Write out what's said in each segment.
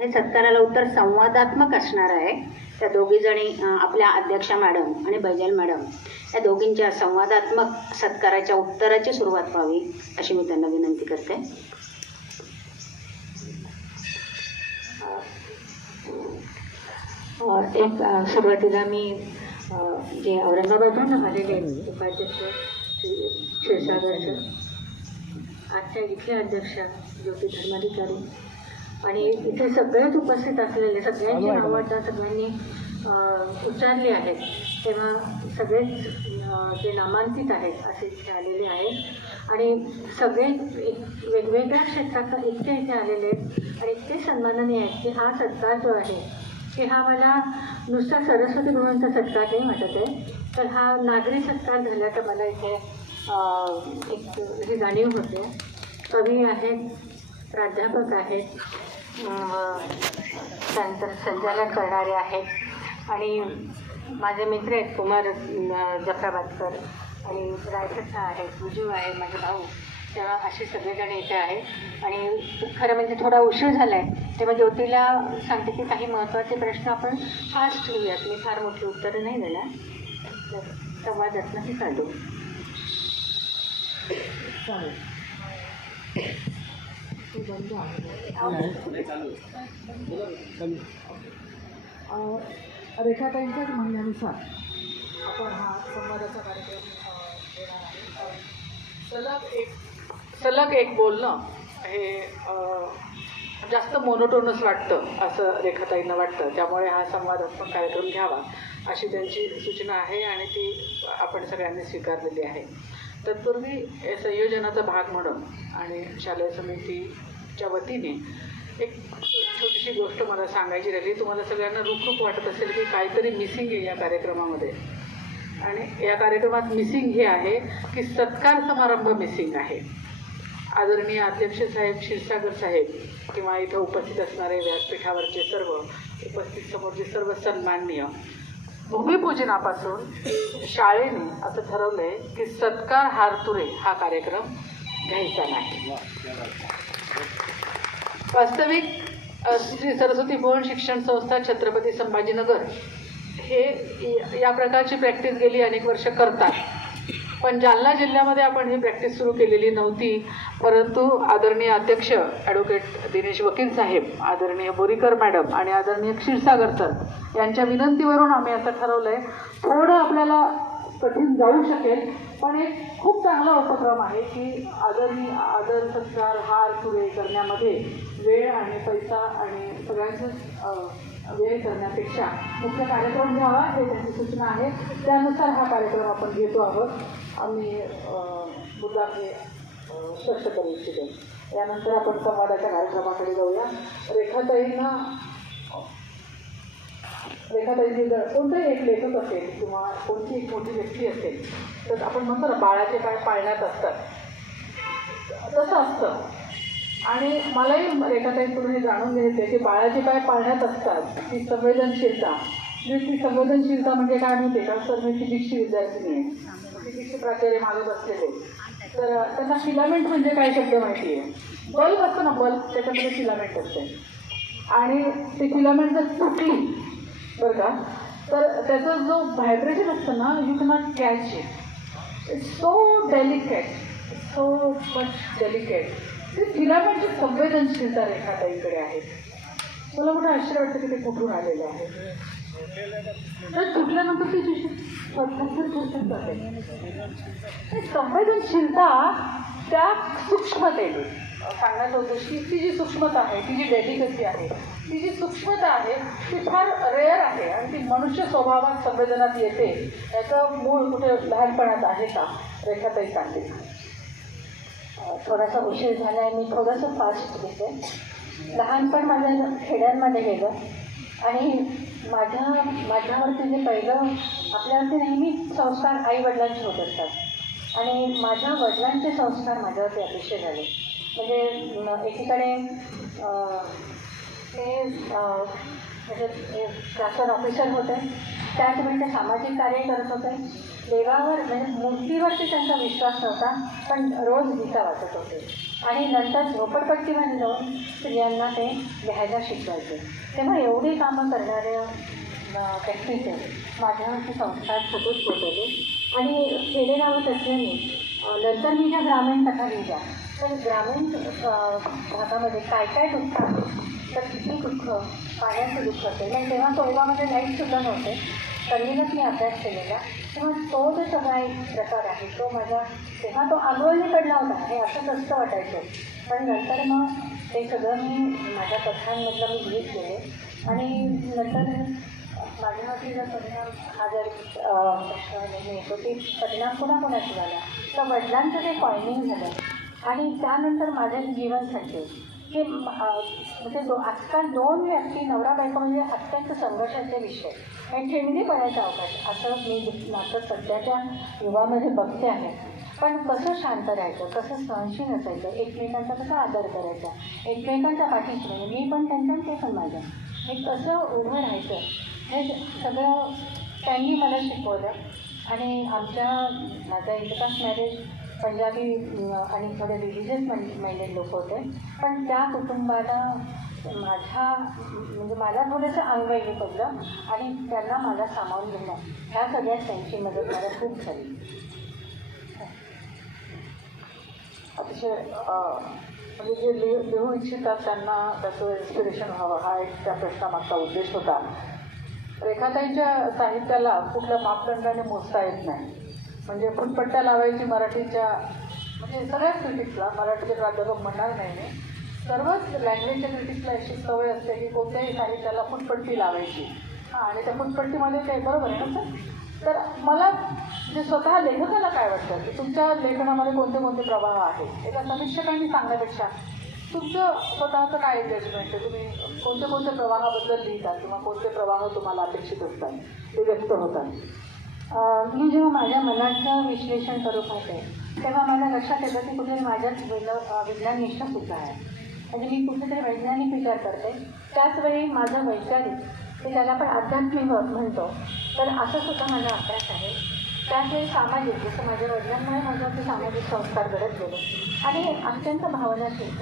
हे सत्काराला उत्तर संवादात्मक असणार आहे. त्या दोघीजणी आपल्या अध्यक्षा मॅडम आणि बैजल मॅडम या दोघींच्या संवादात्मक सत्काराच्या उत्तराची सुरुवात व्हावी अशी मी त्यांना विनंती करते. एक सुरुवातीला मी जे औरंगाबादहून आलेले उपाध्यक्ष श्री क्षीरसागर सर आजच्या इथले अध्यक्ष ज्योती धर्माधिकारी आणि इथे सगळेच उपस्थित असलेले सगळ्यांची नावं आता सगळ्यांनी उच्चारली आहेत. तेव्हा सगळेच जे नामांकित आहेत असे इथे आलेले आहेत. आणि सगळे एक वेगवेगळ्या क्षेत्रात इतके इथे आलेले आहेत आणि इतके सन्माननीय आहेत की हा सत्कार जो आहे की हा मला नुसता सरस्वती भुवनचा सत्कार नाही वाटत आहे तर हा नागरी सत्कार झाल्याचं मला इथे एक ही जाणीव होते. कवी आहेत प्राध्यापक आहेत. त्यानंतर संचालन करणारे आहेत. आणि माझे मित्र आहेत कुमार जफराबादकर आणि रायफटचा आहे रुजू आहे माझे भाऊ. तेव्हा असे सगळेजण इथे आहेत. आणि खरं म्हणजे थोडा उशीर झाला आहे तेव्हा ज्योतीला सांगते की काही महत्त्वाचे प्रश्न आपण फास्ट घेऊयात मी फार मोठी उत्तरं नाही देणार. तर संवादातनं हे काढू रेखाताईंच्याच म्हणण्यानुसार आपण हा संवादाचा कार्यक्रम घेणार आहे सलग एक सलग एक बोलणं हे जास्त मोनोटोनस वाटतं असं रेखाताईंना वाटतं. त्यामुळे हा संवादात्मक कार्यक्रम घ्यावा अशी त्यांची सूचना आहे आणि ती आपण सगळ्यांनी स्वीकारलेली आहे. तत्पूर्वी संयोजनाचा भाग म्हणून आणि शालेय समितीच्या वतीने एक छोटीशी गोष्ट मला सांगायची राहिली. तुम्हाला सगळ्यांना रुखरूप वाटत असेल की काहीतरी मिसिंग आहे या कार्यक्रमामध्ये. आणि या कार्यक्रमात मिसिंग हे आहे की सत्कार समारंभ मिसिंग आहे. आदरणीय अध्यक्ष साहेब क्षीरसागर साहेब किंवा इथं उपस्थित असणारे व्यासपीठावरचे सर्व उपस्थित समोरचे सर्व सन्माननीय भूमिपूजनापासून शाळेने असं ठरवलंय की सत्कार हारतुरे हा कार्यक्रम घ्यायचा नाही. वास्तविक श्री सरस्वती भुवन शिक्षण संस्था छत्रपती संभाजीनगर हे या प्रकारची प्रॅक्टिस गेली अनेक वर्ष करतात. पण जालना जिल्ह्यामध्ये आपण ही प्रॅक्टिस सुरू केलेली नव्हती. परंतु आदरणीय अध्यक्ष ॲडव्होकेट दिनेश वकील साहेब आदरणीय बोरीकर मॅडम आणि आदरणीय क्षीरसागर सर यांच्या विनंतीवरून आम्ही असं ठरवलं आहे थोडं आपल्याला कठीण जाऊ शकेल पण एक खूप चांगला उपक्रम आहे की आदरणीय आदर सत्कार हार पुरे करण्यामध्ये वेळ आणि पैसा आणि सगळ्यांचंच वेळ करण्यापेक्षा मुख्य कार्यक्रम घ्यावा हे त्यांची सूचना आहे. त्यानुसार हा कार्यक्रम आपण घेतो आहोत. आम्ही मुलांनी स्पष्ट करू इच्छितो यानंतर आपण संवादाच्या कार्यक्रमाकडे जाऊया. रेखाताईंना रेखाताईंनी जर कोणतंही एक लेखक असेल किंवा कोणती एक मोठी व्यक्ती असेल तर आपण म्हणतो ना बाळाचे पाय पाळण्यात असतात. तसं असतं. आणि मलाही रेखाताईंकडून हे जाणून घ्यायचं आहे की बाळाचे पाय पाळण्यात असतात. ती संवेदनशीलता. जी ती संवेदनशीलता म्हणजे काय म्हणते का? सर मी फिजिक्सची विद्यार्थिनी आहे. फिजिक्सचे प्राचार्य मागे बसलेले. तर त्यांना फिलामेंट म्हणजे काय शब्द माहिती आहे बल्ब असतं ना बल्ब त्याच्यामध्ये फिलामेंट असते. आणि ते फिलामेंट जर तुटली बरं का तर त्याचा जो व्हायब्रेशन असतं ना you cannot catch it so delicate so much delicate ते फिलामेंटची संवेदनशीलता रेखाताईकडे आहे. मला मोठं आश्चर्य वाटतं की ते कुठून आलेलं आहे. तर तुटल्यानंतर ती जशी पद्धतशीर जाते. ती संवेदनशीलता त्या सूक्ष्मतेने. सांगायचं होतं की ती जी सूक्ष्मता आहे ती जी डेलिकसी आहे ती जी सूक्ष्मता आहे ती फार रेअर आहे आणि ती मनुष्य स्वभावात संवेदनात येते. याचं मूळ कुठे लहानपणात आहे का? रेखाताई सांगते. थोडासा उशीर झाला आहे मी थोडंसं फास्ट घेते. लहानपण माझ्या खेड्यांमध्ये गेलं. आणि माझ्या माझ्यावरती जे पहिलं आपल्यावरती नेहमी संस्कार आई वडिलांचे होत असतात. आणि माझ्या वडिलांचे संस्कार माझ्यावरती अतिशय झाले. म्हणजे एकीकडे ते म्हणजे शासन ऑफिसर होते. त्याचवेळी ते सामाजिक कार्य करत होते. देवावर म्हणजे मूर्तीवरती त्यांचा विश्वास नव्हता पण रोज गीता वाचत होते. आणि नंतर झोपडपट्टीमध्ये जाऊन स्त्रियांना ते लिहायला शिकवायचे. तेव्हा एवढी कामं करणाऱ्या व्यक्तीचे माझ्यावरती संस्कार खूपच पोचवले आणि खेडेगावात असल्याने नंतर मी ज्या ग्रामीण कथा लिहिल्या. तर ग्रामीण भागामध्ये काय काय दुःख आहे तर किती दुःख पाण्याचं दुःख असेल म्हणजे आणि तेव्हा कोळगामध्ये लाईटसुद्धा नव्हते. तरीनच मी अभ्यास केलेला. तेव्हा तो जो सगळा एक प्रकार आहे तो माझा तेव्हा तो आगवळणी पडला होता हे असंच असतं वाटायचं. पण नंतर मग ते सगळं मी माझ्या कथांमधलं मी लिहित केले आणि नंतर माझ्या जर परिणाम हा जर प्रश्न येतो की परिणाम कोणाकोणाचा झाला? तर वडिलांचं ते कॉइनिंग झालं. आणि त्यानंतर माझं जीवन संजय हे म्हणजे दो आजकाल दोन व्यक्ती नवरा बायको म्हणजे अत्यंत संघर्षाचे विषय. आणि ठेंगणीपणाचा अवकाश. असं मी नातं सध्याच्या युगामध्ये बघते आहे. पण कसं शांत राहायचं? कसं सहनशील असायचं? एकमेकांचा कसा आदर करायचा? एकमेकांचा पाठीशी म्हणजे मी पण त्यांचा ते पण माझं हे कसं उभं राहायचं? हे सगळं त्यांनी मला शिकवलं. आणि आमच्या माझा इंटरकास्ट मॅरेज पंजाबी आणि थोडे रिलिजियस माइंडेड लोक होते. पण त्या कुटुंबाला माझ्या म्हणजे मला थोडंसं अंगवैली पडलं आणि त्यांना मला सामावून घेणं. ह्या सगळ्यात त्यांची मदत मला खूप झाली. अतिशय म्हणजे जे लिह लिहू इच्छितात त्यांना त्याचं इन्स्पिरेशन व्हावं हा एक त्या प्रश्नामागचा उद्देश होता. रेखाताईच्या साहित्याला कुठल्या मापदंडाने मोजता येत नाही. म्हणजे फुटपट्ट्या लावायची मराठीच्या म्हणजे सगळ्याच क्रिटिक्सला मराठीचे प्राध्यापक म्हणणार नाही मी. सर्वच लँग्वेजच्या क्रिटिक्सला अशी सवय असते की कोणत्याही साहित्याला फुटपट्टी लावायची. हां आणि त्या फुटपट्टीमध्ये काही बरोबर आहे ना सर? तर मला जे स्वतः लेखकाला काय वाटतं की तुमच्या लेखनामध्ये कोणते कोणते प्रवाह आहेत एका समीक्षकांनी सांगण्यापेक्षा तुमचं स्वतःचं काय जजमेंट आहे? तुम्ही कोणत्या कोणत्या प्रवाहाबद्दल लिहिता किंवा कोणते प्रवाह तुम्हाला अपेक्षित असतात ते व्यक्त होतात? मी जेव्हा माझ्या मनाचं विश्लेषण करू पाहते तेव्हा मला लक्षात येतं की कुठेतरी माझ्याच विल विज्ञान निष्ठा सुद्धा आहे. म्हणजे मी कुठेतरी वैज्ञानिक विचार करते. त्याचवेळी माझं वैचारिक ते त्याला आपण आध्यात्मिक म्हणतो तर असं सुद्धा माझा अभ्यास आहे. त्याचवेळी सामाजिक जसं माझ्या वडिलांमुळे माझ्यावरती सामाजिक संस्कार घडत गेले. आणि अत्यंत भावनाशील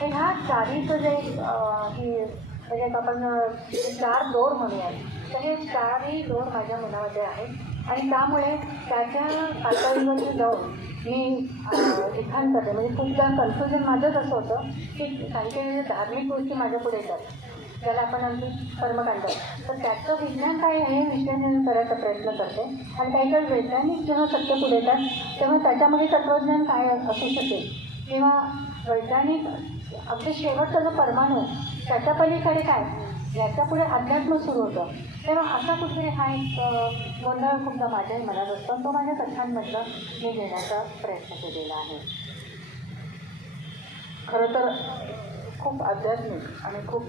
हे ह्या चारीचं जे ही म्हणजे आपण चार दोर म्हणूयात. तर हे चारही दोर माझ्या मनामध्ये आहेत. आणि त्यामुळे त्याच्या पातळीवरती जाऊन मी लिखाण करते म्हणजे खूपदा कन्फ्युजन माझंच असं होतं की काही काही धार्मिक गोष्टी माझ्या पुढे येतात ज्याला आपण अगदी कर्मकांड तर त्याचं विज्ञान काय आहे हे विश्लेषण करायचा प्रयत्न करते. आणि काही काही वैज्ञानिक जेव्हा सत्य पुढे येतात तेव्हा त्याच्यामध्ये तत्त्वज्ञान काय असू शकेल? किंवा वैज्ञानिक अगदी शेवटचा जो परमाणू त्याच्या पलीकडे काय? याच्यापुढे अध्यात्म सुरू होतं. तेव्हा असा कुठेतरी हा एक गोंधळ खूपदा माझ्याही मनात असतो तो माझ्या कथांमधलं मी घेण्याचा प्रयत्न केलेला आहे. खरं तर खूप आध्यात्मिक आणि खूप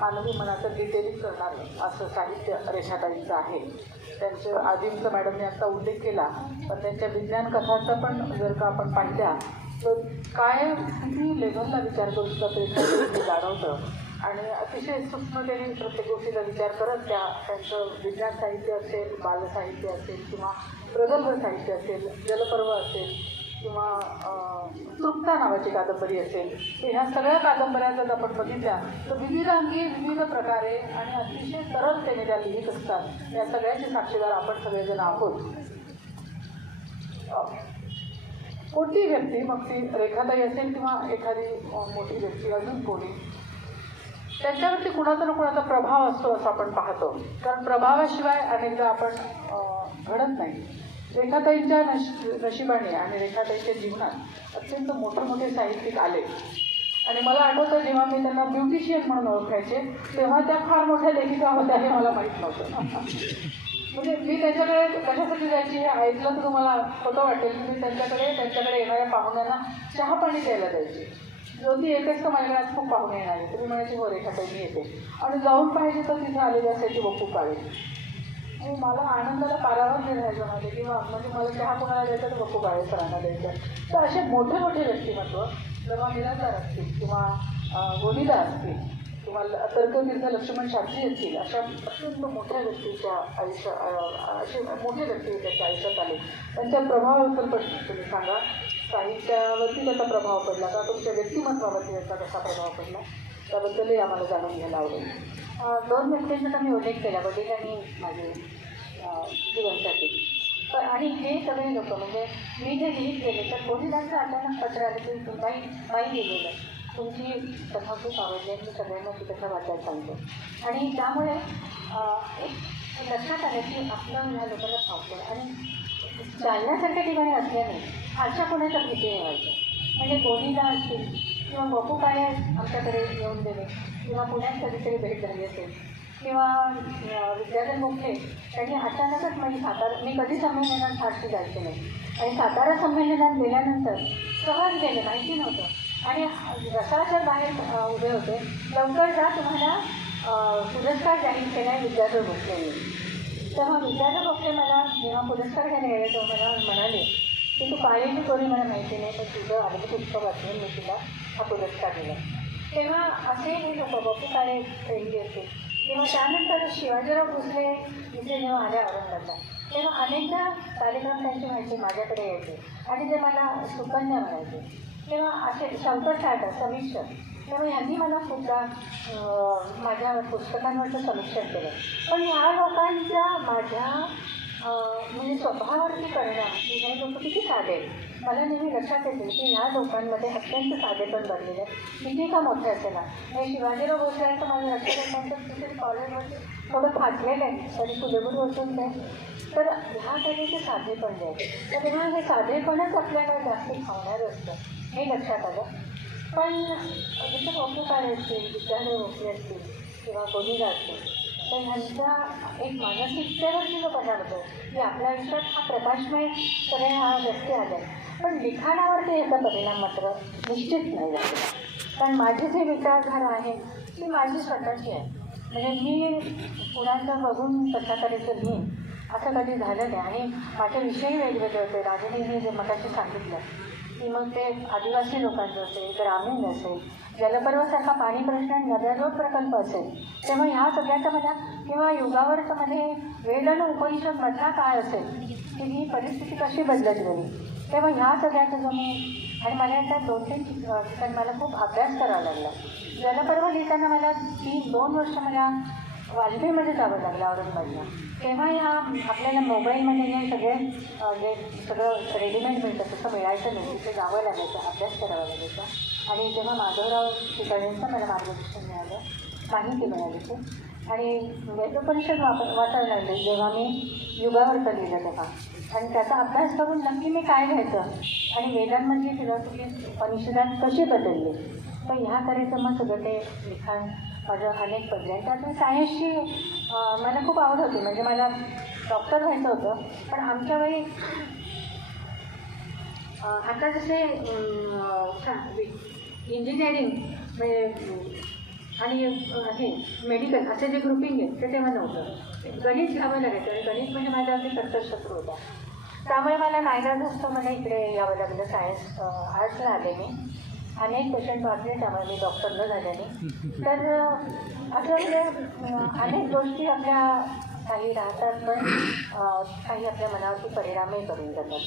मानवी मनाचं डिटेलिंग करणारं असं साहित्य रेखाताईंचं आहे. त्यांचं आधींचं मॅडमने आत्ता उल्लेख केला पण त्यांच्या विज्ञान कथाचा पण जर का आपण पाहिल्या तर काय किती लेवलला विचार करू शकतात जाणवतं. आणि अतिशय सूक्ष्मतेने प्रत्येक गोष्टीचा विचार करत त्या त्यांचं विज्ञान साहित्य असेल बालसाहित्य असेल किंवा प्रगल्भ साहित्य असेल जलपर्व असेल किंवा तृप्ता नावाची कादंबरी असेल तर ह्या सगळ्या कादंबऱ्या जर आपण बघितल्या तर विविध अंगी विविध प्रकारे आणि अतिशय सरळतेने त्या लिहित असतात. या सगळ्याचे साक्षीदार आपण सगळेजण आहोत. कोणती व्यक्ती मग ती रेखाताई असेल किंवा एखादी मोठी व्यक्ती अजून कोणी त्यांच्यावरती कुणाचा ना कुणाचा प्रभाव असतो असं आपण पाहतो. कारण प्रभावाशिवाय अनेकदा आपण घडत नाही. रेखाताईंच्या नश नशिबाने आणि रेखाताईंच्या जीवनात अत्यंत मोठे मोठे साहित्यिक आले. आणि मला आठवतं जेव्हा मी त्यांना ब्युटिशियन म्हणून ओळखायचे तेव्हा त्या फार मोठ्या लेखिका होत्या हे मला माहीत नव्हतं. म्हणजे मी त्यांच्याकडे कशासाठी जायची हे ऐकलं तर तुम्हाला खोटं वाटेल. की मी त्यांच्याकडे त्यांच्याकडे येणाऱ्या पाहुण्यांना चहा पाणी द्यायला जायची. ज्योती येतेच तर माझ्याकडे आज खूप पाहुणे येणार आहे तुम्ही म्हणायची हो रेखा मी येते. आणि जाऊन पाहिजे तर तिथे आलेली असायची बघू काळे आणि मला आनंदाला पारावर नाही राहायचं माझे किंवा म्हणजे मला चहा कोणाला द्यायचा तर बघू काळे सरांना द्यायचं. तर असे मोठे मोठे व्यक्तिमत्व जेव्हा निराधार असतील किंवा अं, असतील किंवा ल- तर्कतीर्थ लक्ष्मण शास्त्री असतील अशा अत्यंत मोठ्या व्यक्तीच्या आयुष्या असे मोठे व्यक्ती त्यांच्या आयुष्यात आले. त्यांच्या प्रभावाबद्दल प्रश्न तुम्ही सांगा. साहित्यावरती त्याचा प्रभाव पडला का? तुमच्या व्यक्तिमत्वावरती त्याचा कसा प्रभाव पडला? त्याबद्दलही आम्हाला जाणून घ्यायला आवडेल. दोन व्यक्तींचा मी उल्लेख केला वडील आणि माझे अं, जीवनसाथी. पण आणि हे सगळे लोक म्हणजे मी जे लिहित गेले तर पोलिसांचं अचानक पत्र आलं की तुम्ही बाई लिहिलेलं तुमची कथा खूप आवडली आणि मी सगळ्यांना ती कथा वाचायला सांगतो. आणि त्यामुळे एक लक्षात आलं की आपलं ह्या लोकांना फावतं आणि चालण्यासारख्या ठिकाणी असल्याने अशा कोणाच्या भीती नाही म्हणजे कोणीला असतील? किंवा बपू काय आमच्याकडे येऊन गेले. किंवा पुण्यात कधीतरी भेट झाली असेल. किंवा अं, विद्याधर त्यांनी अचानकच म्हणजे सातारा मी कधी संमेलनात फारशी जायचे नाही. आणि सातारा संमेलनात गेल्यानंतर सहज गेले माहिती नव्हतं. आणि रसाच्या बाहेर उभे होते लवकर जा तुम्हाला पुरस्कार जाहीर केला आहे विद्याधर तेव्हा विद्याधर भोसले मला जेव्हा पुरस्कार घ्यायला गेले तेव्हा मला म्हणाले की तू काळेची कोणी मला माहिती नाही पण तुझं अगदी पुस्तक वाचून मी तुला हा पुरस्कार दिला. तेव्हा असे हे लोक बापू काळे प्रेमी असतील तेव्हा त्यानंतर शिवाजीराव भोसले इथे जेव्हा आल्या औरंगाबादला तेव्हा अनेकदा कार्यक्रम त्यांची माहिती माझ्याकडे यायचे आणि ते मला सुकन्या म्हणायचे. तेव्हा असे शंकर साठा समीक्षक त्यामुळे यांनी मला खूपदा माझ्या पुस्तकांवरचं समीक्षण केलं. पण ह्या लोकांच्या माझ्या म्हणजे स्वभावावरती परिणाम की हे लोक किती साधे मला नेहमी लक्षात येते की ह्या लोकांमध्ये अत्यंत साधेपण बनलेले आहेत. किती का मोठे असेल ना? हे शिवाजीराव भोसल्यांचं माझ्या लक्षात येतं तिथे कॉलेजमध्ये थोडं फाटलेलं आहे. तरी कुलगुरू असून ते. तर ह्या तऱ्हेचे साधेपण जे आहे तर तेव्हा हे साधेपणच आपल्याला जास्त खावणार असतं हे लक्षात आलं. पण जसं बापू असतील विद्याधर भोसले असतील किंवा कोणी असतील तर ह्यांचा एक मानसिकतेवरती जो परिणाम होतो की आपल्या आयुष्यात हा प्रकाशमय सगळे हा व्यक्ती आल्या. पण लिखाणावरती याचा परिणाम मात्र निश्चित नाही झालेला कारण माझी जी विचारधारा आहे ती माझी स्वतःची आहे. म्हणजे मी कुणाचं बघून कशातरीचं लिहीन असं कधी झालं नाही. आणि माझे विषयही वेगवेगळे होते. राजनीने जे मगाशी सांगितलं की मग ते आदिवासी लोकांचं असेल ग्रामीण असेल जलपर्वासारखा पाणी प्रश्न आणि नद्याजोड प्रकल्प असेल तेव्हा ह्या सगळ्याचा मला किंवा युगावरचं म्हणजे वेद आणि उपनिषद मधला काळ असेल की ही परिस्थिती कशी बदलत गेली? तेव्हा ह्या सगळ्याचा जो मी आणि मला त्या दोन तीन ठिकाणी मला खूप अभ्यास करावा लागला. जलपर्व लिहिताना मला तीन दोन वर्ष मला वाजपेयीमध्ये जावं लागलं औरंगाबादला. तेव्हा ह्या आपल्याला मोबाईलमध्ये हे सगळे जे सगळं रेडीमेड मिळतं तसं मिळायचं नाही. तिथे जावं लागायचं अभ्यास करावा लागायचा. आणि जेव्हा माधवराव ठिकाणींचं मला मार्गदर्शन मिळालं माहिती मिळाली ती. आणि वेदोपनिषद वापर वाचायला लागले जेव्हा मी युगावरचं लिहिलं तेव्हा. आणि त्याचा अभ्यास करून नक्की मी काय घ्यायचं? आणि वेदांमधली फिलॉसॉफी परिषदात कशी बदलली? तर ह्या मग सगळं ते लिखाण माझं अनेक पडले त्यातून सायन्सची मला खूप आवड होती. म्हणजे मला डॉक्टर व्हायचं होतं. पण आमच्या वेळी आता जसे इंजिनिअरिंग म्हणजे आणि हे मेडिकल असे जे ग्रुपिंग आहे ते तेव्हा नव्हतं. गणित घ्यावं लागायचं आणि गणित म्हणजे माझा अगदी कर्तशत्रू होता. त्यामुळे मला नायगाज असतो मला इकडे यावं लागलं. सायन्स आर्ट्सला आले मी. अनेक पेशंट वाचले त्यामुळे मी डॉक्टर न झाल्याने. तर असं म्हणजे अनेक गोष्टी आपल्या काही राहतात पण काही आपल्या मनावरती परिणामही करून जातात.